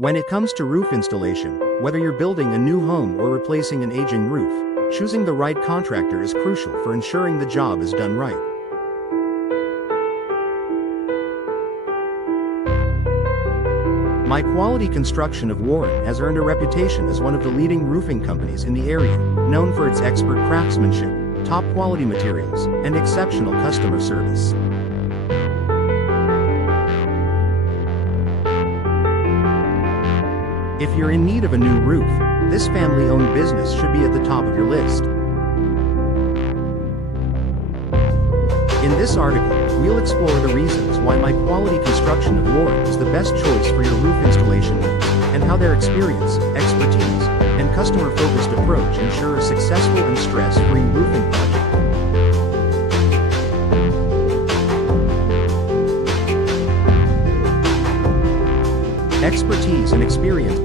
When it comes to roof installation, whether you're building a new home or replacing an aging roof, choosing the right contractor is crucial for ensuring the job is done right. My Quality Construction of Warren has earned a reputation as one of the leading roofing companies in the area, known for its expert craftsmanship, top quality materials, and exceptional customer service. If you're in need of a new roof, this family-owned business should be at the top of your list. In this article, we'll explore the reasons why My Quality Construction of Warren is the best choice for your roof installation needs, and how their experience, expertise, and customer-focused approach ensure a successful and stress-free roofing project. Expertise and experience.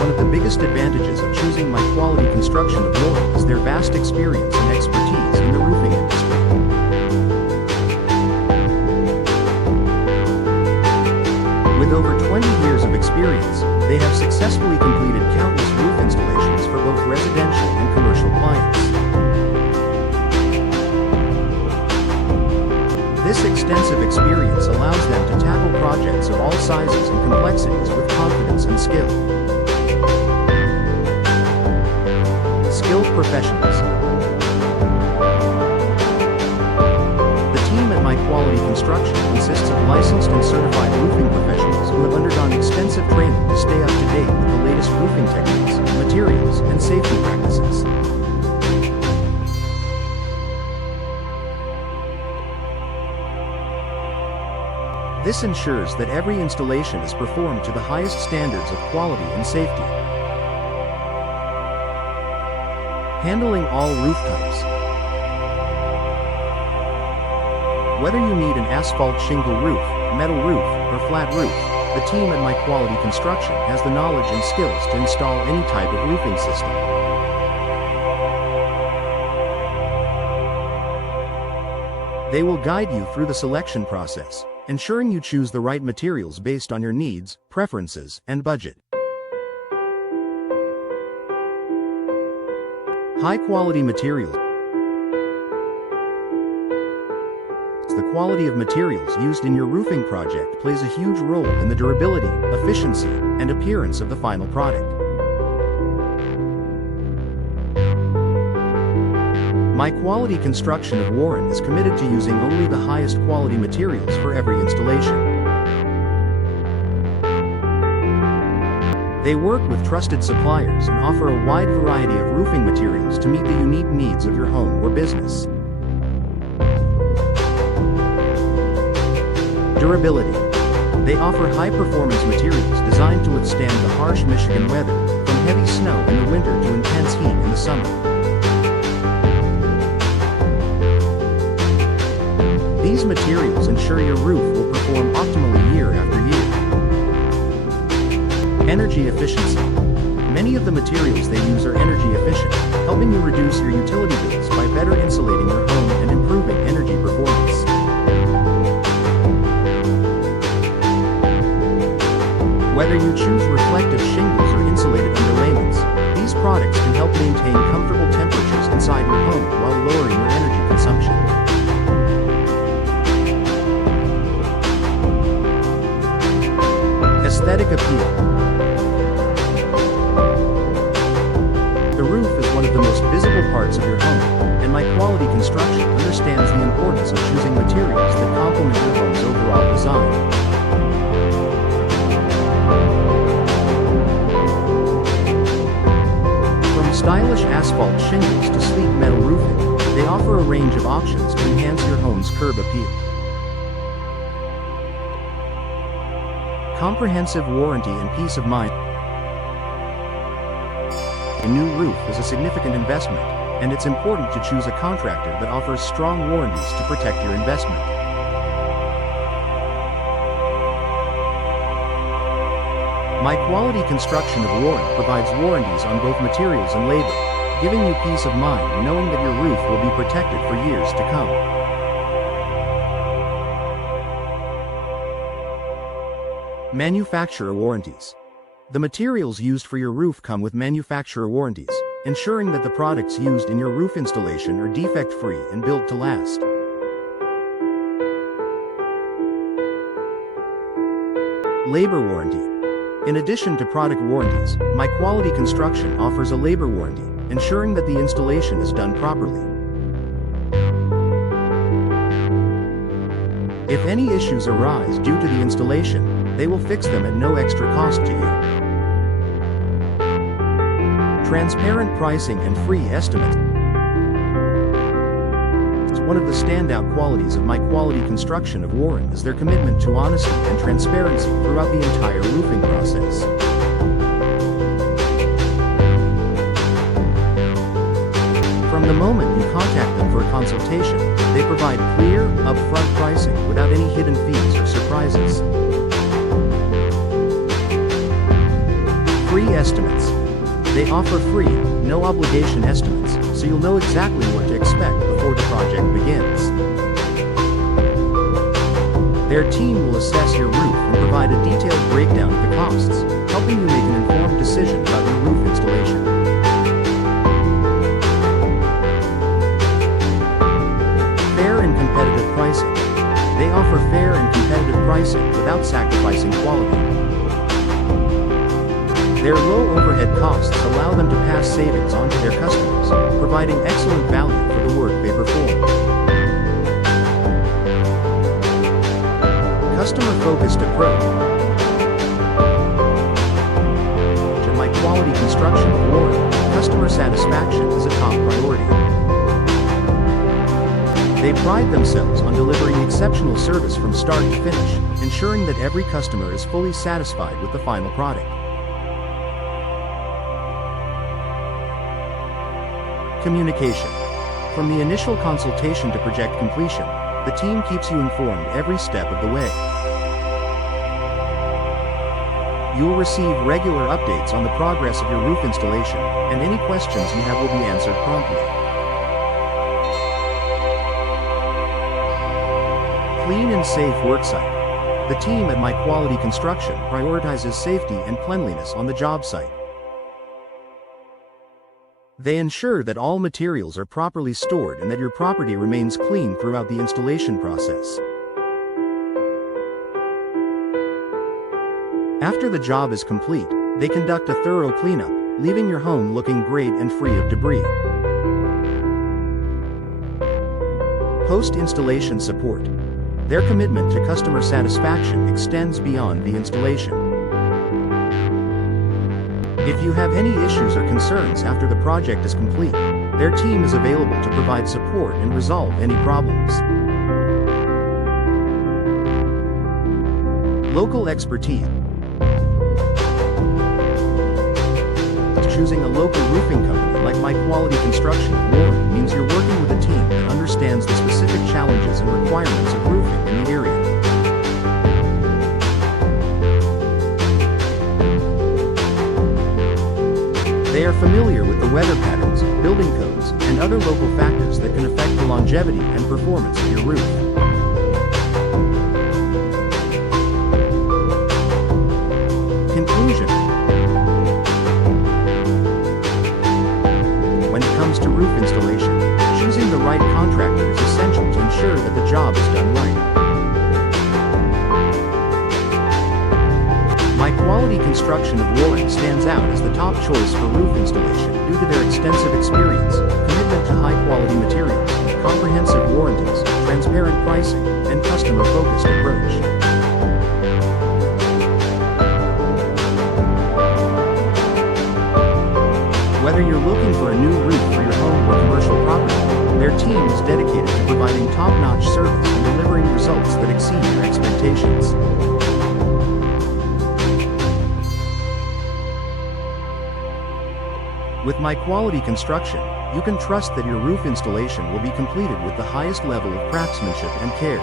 One of the biggest advantages of choosing My Quality Construction of Warren is their vast experience and expertise in the roofing industry. With over 20 years of experience, they have successfully completed countless roof installations for both residential and commercial clients. This extensive experience allows them to tackle projects of all sizes and complexities with confidence and skill. Skilled professionals. The team at My Quality Construction consists of licensed and certified roofing professionals who have undergone extensive training to stay up to date with the latest roofing techniques, materials, and safety practices. This ensures that every installation is performed to the highest standards of quality and safety. Handling all roof types. Whether you need an asphalt shingle roof, metal roof, or flat roof, the team at My Quality Construction has the knowledge and skills to install any type of roofing system. They will guide you through the selection process, ensuring you choose the right materials based on your needs, preferences, and budget. High-quality materials. The quality of materials used in your roofing project plays a huge role in the durability, efficiency, and appearance of the final product. My Quality Construction of Warren is committed to using only the highest quality materials for every installation. They work with trusted suppliers and offer a wide variety of roofing materials to meet the unique needs of your home or business. Durability. They offer high-performance materials designed to withstand the harsh Michigan weather, from heavy snow in the winter to intense heat in the summer. These materials ensure your roof will perform optimally year after year. Energy efficiency. Many of the materials they use are energy efficient, helping you reduce your utility bills by better insulating your home and improving energy performance. Whether you choose reflective shingles or insulated underlayments, these products can help maintain comfortable temperatures inside your home while lowering your energy consumption. Aesthetic appeal. The roof is one of the most visible parts of your home, and My Quality Construction understands the importance of choosing materials that complement your home's overall design. From stylish asphalt shingles to sleek metal roofing, they offer a range of options to enhance your home's curb appeal. Comprehensive warranty and peace of mind. A new roof is a significant investment, and it's important to choose a contractor that offers strong warranties to protect your investment. My Quality Construction of Warren provides warranties on both materials and labor, giving you peace of mind knowing that your roof will be protected for years to come. Manufacturer warranties. The materials used for your roof come with manufacturer warranties, ensuring that the products used in your roof installation are defect-free and built to last. Labor warranty. In addition to product warranties, My Quality Construction offers a labor warranty, ensuring that the installation is done properly. If any issues arise due to the installation, they will fix them at no extra cost to you. Transparent pricing and free estimates. One of the standout qualities of My Quality Construction of Warren is their commitment to honesty and transparency throughout the entire roofing process. From the moment you contact them for a consultation, they provide clear, upfront pricing without any hidden fees or surprises. Free estimates. They offer free, no obligation estimates, so you'll know exactly what to expect before the project begins. Their team will assess your roof and provide a detailed breakdown of the costs, helping you make an informed decision about your roof installation. Fair and competitive pricing. They offer fair and competitive pricing without sacrificing quality. Their low overhead costs allow them to pass savings on to their customers, providing excellent value for the work they perform. Customer-focused approach. At My Quality Construction of Warren, customer satisfaction is a top priority. They pride themselves on delivering exceptional service from start to finish, ensuring that every customer is fully satisfied with the final product. Communication. From the initial consultation to project completion, the team keeps you informed every step of the way. You will receive regular updates on the progress of your roof installation, and any questions you have will be answered promptly. Clean and safe worksite. The team at My Quality Construction prioritizes safety and cleanliness on the job site. They ensure that all materials are properly stored and that your property remains clean throughout the installation process. After the job is complete, they conduct a thorough cleanup, leaving your home looking great and free of debris. Post-installation support. Their commitment to customer satisfaction extends beyond the installation. If you have any issues or concerns after the project is complete, their team is available to provide support and resolve any problems. Local expertise. Choosing a local roofing company like My Quality Construction of Warren means you're working with a team that understands the specific challenges and requirements of roofing in the area. They are familiar with the weather patterns, building codes, and other local factors that can affect the longevity and performance of your roof. Conclusion. When it comes to roof installation, choosing the right contractor is essential to ensure that the job is done right. My Quality Construction of Warren stands out as the top choice for roof installation due to their extensive experience, commitment to high-quality materials, comprehensive warranties, transparent pricing, and customer-focused approach. Whether you're looking for a new roof for your home or commercial property, their team is dedicated to providing top-notch service and delivering results that exceed your expectations. With My Quality Construction, you can trust that your roof installation will be completed with the highest level of craftsmanship and care.